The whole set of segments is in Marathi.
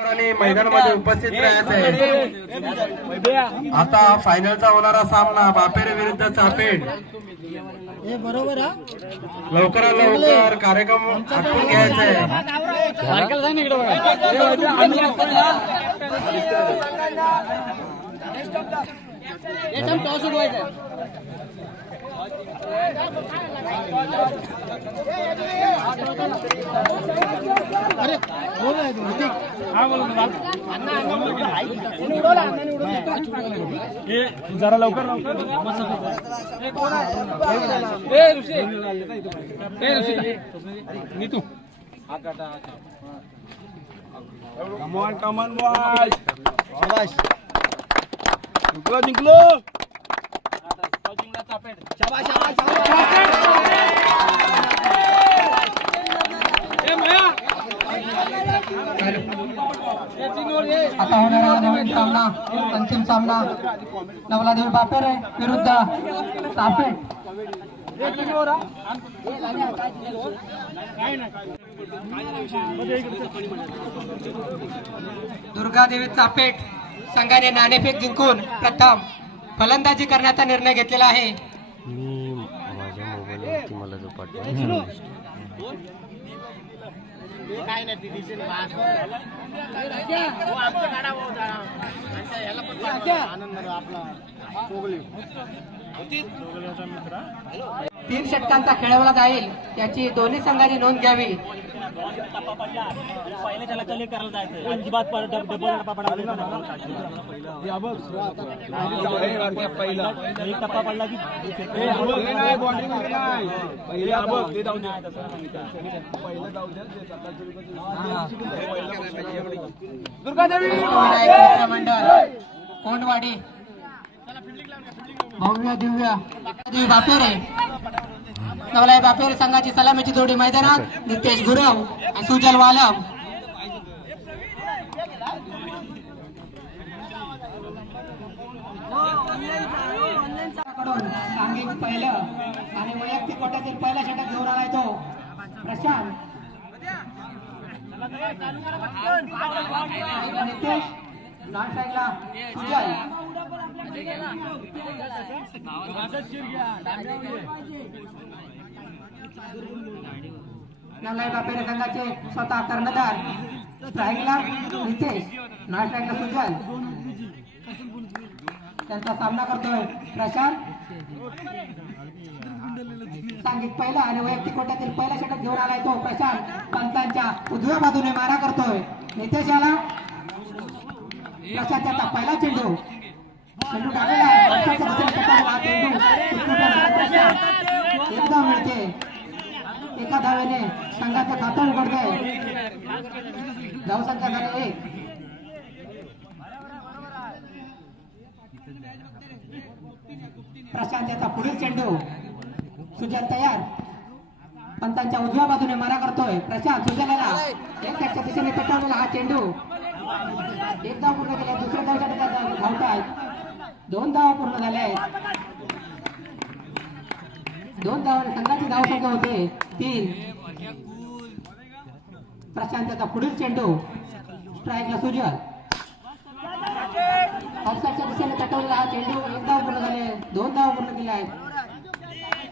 मैदानामध्ये उपस्थित राहायचं आहे। आता फायनलचा होणारा सामना बापेरे विरुद्ध चापेड। बरोबर लवकरात लवकर कार्यक्रम आटपून घ्यायचा आहे। अरे जरा लवकर नीतू कमॉन बॉय जिंकलो आता होणारा नवीन सामना अंतिम सामना नवलादेवी बापेरे विरुद्ध चापेड। दुर्गादेवी चापेड संघाने नाणेफेक जिंकून प्रथम फलंदाजी करण्याचा निर्णय घेतलेला आहे। मी माझ्या मोबाईलवरती मला जो पाठवला काय नाही तीन षटकांचा खेळवला जाईल याची दोन्ही संघांनी नोंद घ्यावी। पहिले त्याला कले करायला जायचं अजिबात टप्पा पडला की मंडळ कोंडवाडी भव्य दिव्य बापेरे नवलाई बापेरे संघाची सलामीची जोडी मैदानात नितेश गुरव आणि सुजल वालम। सांघिक पहिलं आणि वैयक्तिक गटातील पहिला षटक घेऊन आलाय तो प्रशांत नितेश लॉन साईडला सुजल। नवलाई बापेरे संघाचे स्वतः कर्णधार स्ट्राईकला नितेश लॉन साईडला सुजल। त्यांचा सामना करतोय प्रशांत। सांघिक पहिला आणि वैयक्तिक कोट्यातील पहिला षटक घेऊन आलाय तो प्रशांत। पंचांच्या उजव्या बाजूने मारा करतोय नितेश याला। प्रशांतचा पहिला चेंडू टाकलेला एकदा मिळते एका धावेने संघाचं खातं उघडतंय। धावसंख्या झाली 1। प्रशांतचा पुढील चेंडू सुजल तयार। पंतांच्या उजव्या बाजूने मारा करतोय प्रशांत। सुजलला एक त्याच्या दिशेने पेटवलेला हा चेंडू एक धाव पूर्ण केले। दुसऱ्या धावच्या धावत आहेत 2 धावा पूर्ण झाल्या आहेत। 2 धावाने संघाची धावसंख्या होते 3। प्रशांतचा पुढील चेंडू स्ट्राईकला सुजल। ऑफसाईडच्या दिशेने पेटवलेला हा चेंडू एक धाव पूर्ण झाले। 2 धावा पूर्ण केल्या आहेत।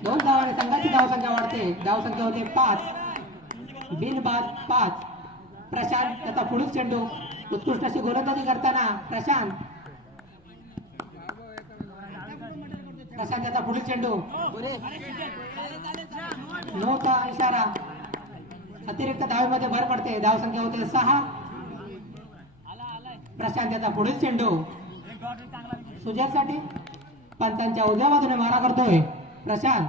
2 धावाने संघाची धावसंख्या वाढते। धावसंख्या होते 5 बिनबाद 5। प्रशांत त्याचा पुढील चेंडू उत्कृष्ट अशी गोलंदाजी करताना प्रशांत त्याचा पुढील चेंडू नोचा इशारा। अतिरिक्त धावेमध्ये भर पडते। धावसंख्या होते 6। प्रशांत त्याचा पुढील चेंडू सुजलसाठी। पंतांच्या उजव्या बाजूने मारा करतोय प्रशांत।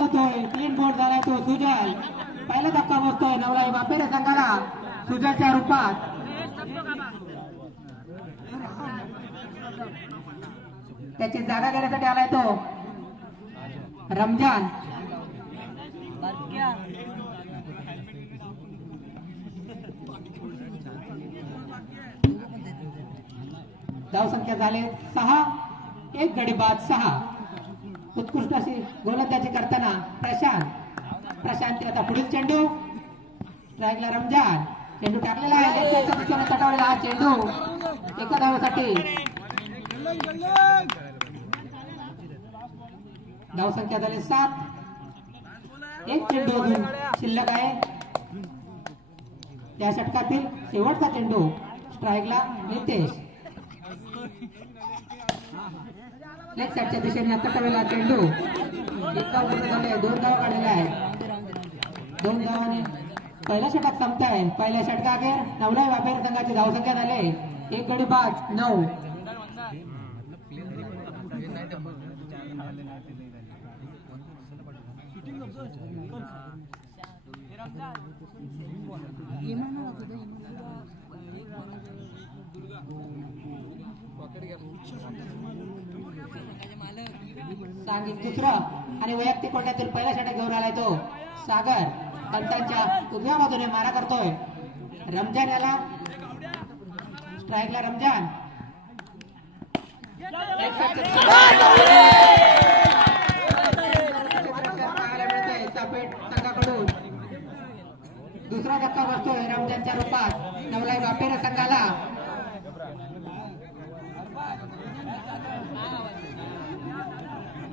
होतोय 3 बोट झालाय तो सुजल। पहिला धक्का बसतोय नवलाई बापेरे संघाला सुजलच्या रूपात। त्याची जागा घेण्यासाठी आलाय तो रमजान। धावसंख्या झाले 6। 1 गडी बाद 6। उत्कृष्ट अशी गोलंदाजी करताना प्रशांत प्रशांत आता पुढील चेंडू स्ट्राईकला रमजान चेंडू टाकलेला आहे लेफ्टच्या दिशेने तटवलेला हा चेंडू एका धावेसाठी धावसंख्या झाली 7 एक चेंडू अजून शिल्लक आहे त्या षटकातील शेवटचा चेंडू स्ट्राईकला नितेश लेग साईडच्या दिशेने तटवलेला चेंडू एक धाव पूर्ण झाले 2 धाव काढलेले आहेत 2 धावाने पहिल्या षटक संपत आहे पहिल्या षटकाखेर नवलाई व्यापारी संघाची धावसंख्या झाली 1 गडी बाद 9 सांगित दुसरं आणि वैयक्तिक कोट्यातील पहिला षटक घेऊन आलाय तो सागर पंतांच्या उजव्या बाजूने मारा करतोय रमजान याला स्ट्राईकला रमजान चापेट संघाकडून दुसरा धक्का बसतोय रमजानच्या रूपात नवलाई वापेर संघाला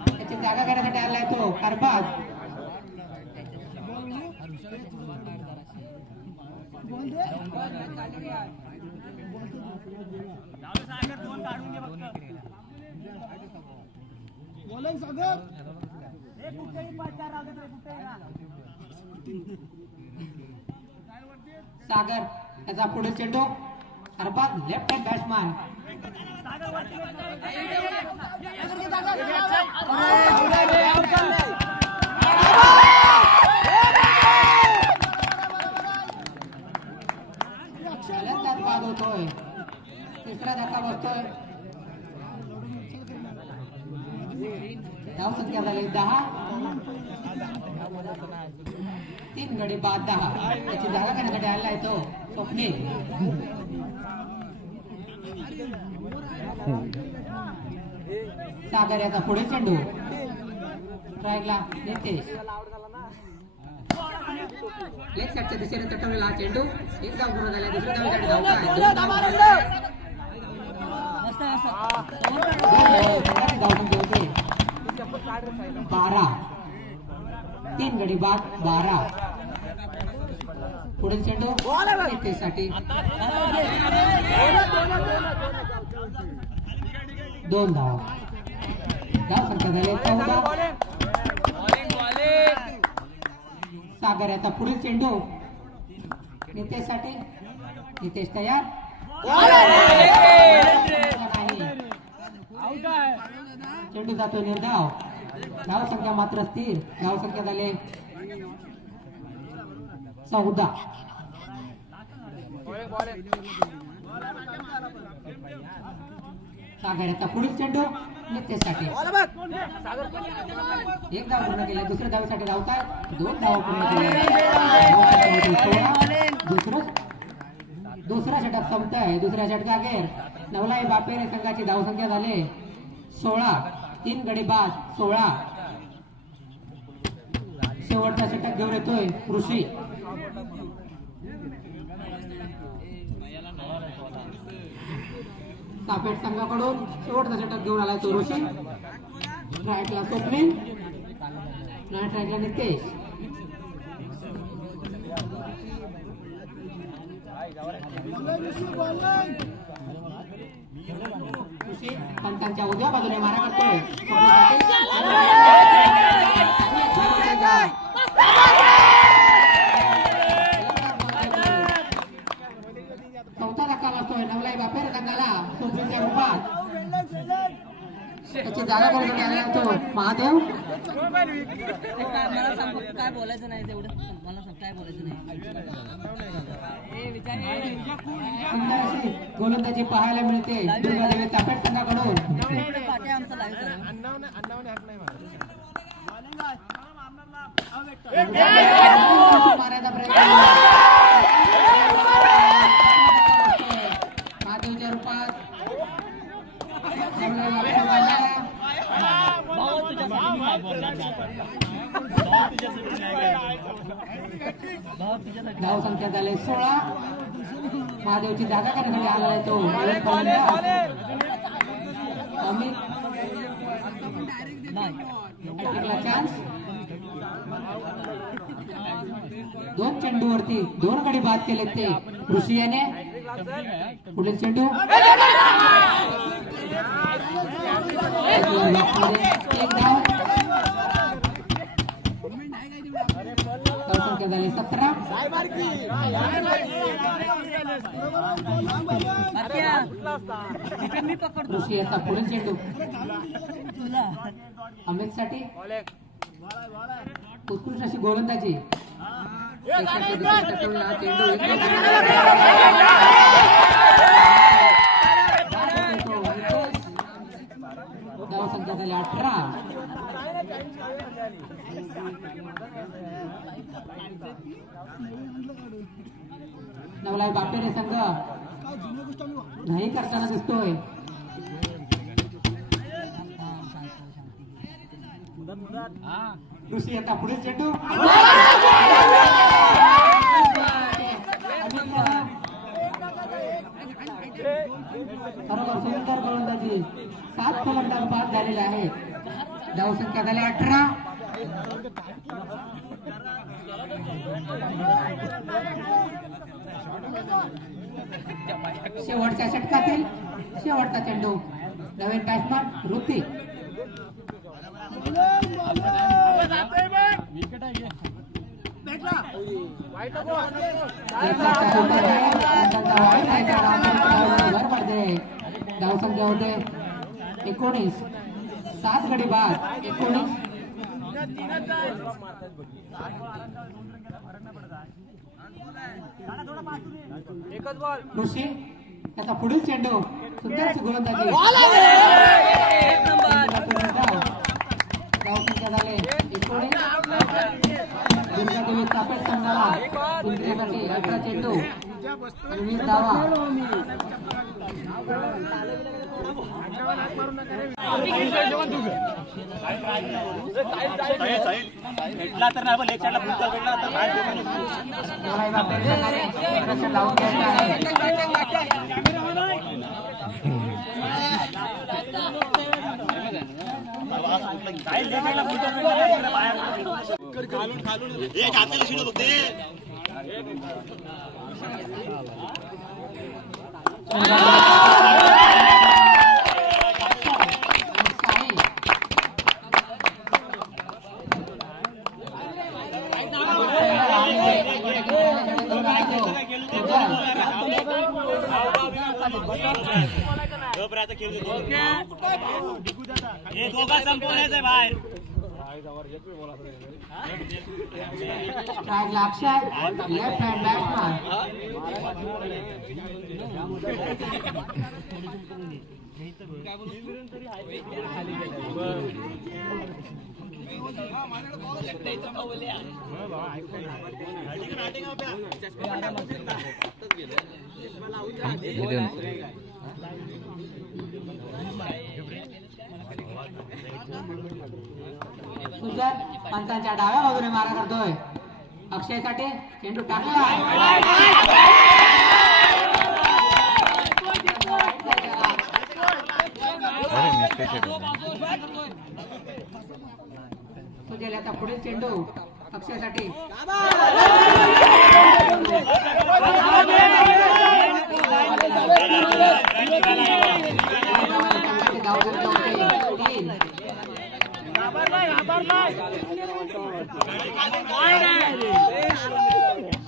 त्याची जागा करण्यासाठी आलाय तो अरबाज सागर त्याचा पुढील चेंडू अरबाज लेफ्ट हँड बॅट्समॅन बाद होतोय तिसरा धक्का बसतोय धाव संख्या झाली 10 3 गडी बाद 10 त्याची जागा करण्यासाठी आलेला आहे तो स्वप्नील सागर याचा पुढील चेंडू स्ट्राईकला नितेश लेग साईडच्या दिशेने तटवलेला हा चेंडू एक धाव पूर्ण झाला दुसऱ्या धावेसाठी धावता 12 3 गडी बाद 12 पुढील चेंडू नितेशसाठी 2 धाव संख्या झाली 14 सागर याचा पुढील चेंडू नितेशसाठी नितेश तयार चेंडू जातो निर्धाव धाव संख्या मात्र स्थिर धाव संख्या झाले 14 सागर याचा पुढील चेंडू नितेशसाठी एक धाव पूर्ण केले दुसऱ्या धावेसाठी धावतात 2 धावा पूर्ण केले दुसरा षटक संपत आहे दुसऱ्या षटकाखेर नवलाई बापेरे संघाची धावसंख्या झाली 16 3 गडी बाद 16 शेवटचा षटक घेऊन येतोय ऋषी सापेट संघाकडून शेवटचा षटक घेऊन आलाय तो ऋषी स्ट्राईकला स्वप्नील स्ट्राईकला नितेश ऋषी पंतांच्या उजव्या बाजूने मारा करतोय चौथा धक्का बसतोय नवलाई बापेर संघाला सुप्रीमच्या रूपात त्याची जागा करून आलेला तो महादेव मला सांगू काय बोलायचं नाही तेवढं मला काय बोलायचं नाही गोलंदाजी पाहायला मिळते दुर्गादेवी चापेट संघाकडून पाट्या आमचा मारायचा प्रयत्न महादेवच्या रूपात धाव संख्या झाले 16. महादेवची जागा करण्यासाठी आला आहे तो अमित एकला चान्स. 2 चेंडूवरती 2 गडी बाद केलेत ते ऋषी याने. पुढील चेंडू एक धाव. संख्या झाली 17. मी पकडतो ऋषी याचा पुढील चेंडू तुला. अमित साठी उत्कृष्ट अशी गोलंदाजी. हा चेंडू धाव संख्या झाली 18. नवलाई बापेरे संघ नाही करताना दिसतोय. ऋषी आता पुढे चेंडू बरोबर सुंदर गोलंदाजी. 7 फलंदाज बाद झालेले आहेत. धाव संख्या झाली 18. शेवटच्या षटकातील शेवटचा चेंडू. नवीन बॅट्समन ऋतिक. धाव संख्या होते 19. 7 गडी बाद 19. ऋषी त्याचा पुढील चेंडू सुंदर अशी गोलंदाजी. धाव संख्या झाले 19. दुर्गादेवी चापेट संघाला जिंकण्यासाठी 18 चेंडू 20 धावा. भेटला तर नाही पण लेग साईडला फुटबॉल भेटला तर बाहेर लावून घ्यायचं आहे. काय लेग साईडला फुटबॉल भेटला बाहेर खालून एक हाताला शिडत होते. हे दोघा संपवण्याचं बाहेर. अक्षय लेफ्ट हँड बॅट्समन. सुजन पंतांच्या डाव्या बाजूने मारा करतोय. अक्षयसाठी चेंडू टाकला. सुजल आता पुढील चेंडू अक्षयसाठी.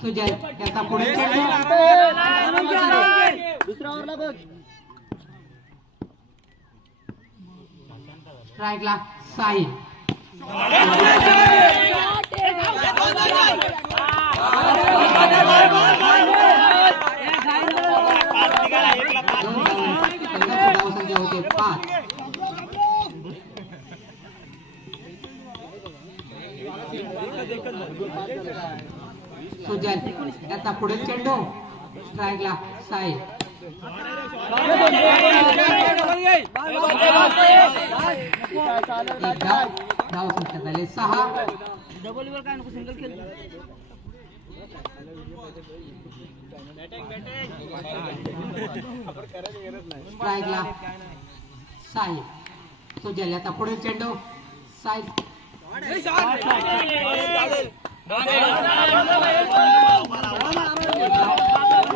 सुजल याचा पुढील चेंडू दुसरा ओव्हरला बघ. स्ट्राईकला साई. संख्या होते 5. सुजल याचा पुढील चेंडू स्ट्राईकला साई. एक धाव धावसंख्या झाले 6. डबल वर काय नको सिंगल खेळ स्ट्राईकला साई सुजल. आता पुढील चेंडू साई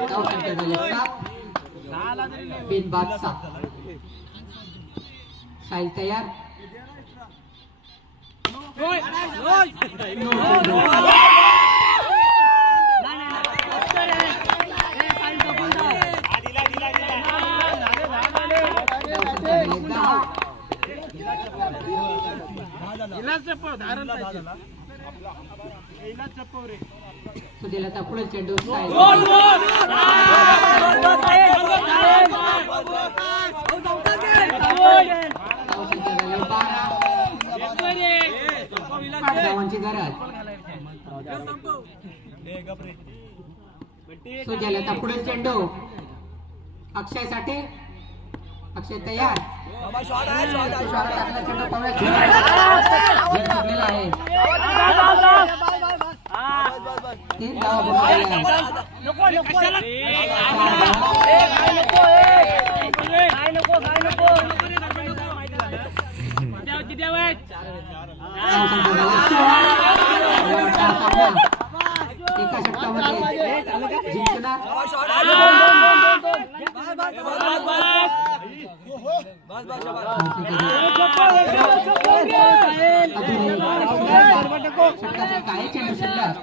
धावसंख्या झाले 7. बिनबाद 7. साई तयार. सुजलाचा पुढील चेंडू साई. धावांची गरज. सुजलाचा पुढील चेंडू अक्षय साठी. अक्षय तयार. चेंडू पवळ्या आहे. 3 धावा एका षटकामध्ये जिंकणार. षटकाचे काही चेंडू शिल्लक.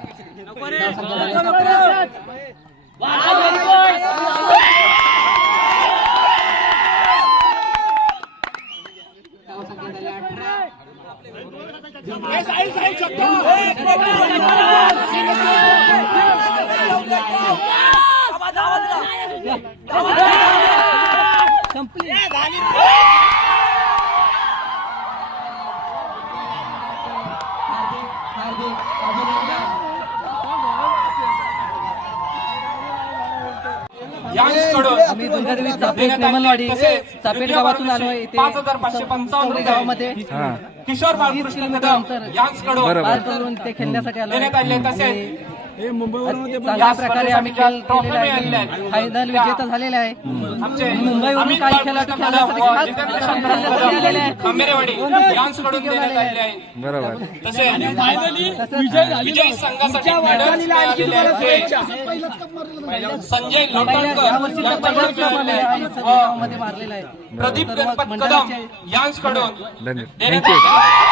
संख्या आम्ही दुर्गादेवी चापेट नेमलवाडी चापेट गावातून आलोय. 5,555 गावामध्ये किशोर बाळकृष्ण कदम यांच्याकडून पार करून ते खेळण्यासाठी देण्यात आले. तसेच चांगल्या प्रकारे आम्ही खेळ केलेला आहे. फायनल विजेता झालेला आहे. मुंबईवरून काही खेळाडू खेळण्यासाठी खास आलेले आहेत. खांबेरेवाडी यांच्याकडून देण्यात आले आहे. बरोबर. तसेच विजय संघासाठी मेडल्स मिळालेले आहेत. संजय लोटणकर यांच्याकडून मिळालेले आहे. मध्ये मारलेला आहे. प्रदीप गणपत कदम यांच्याकडून धन्यवाद. देण्यात आले.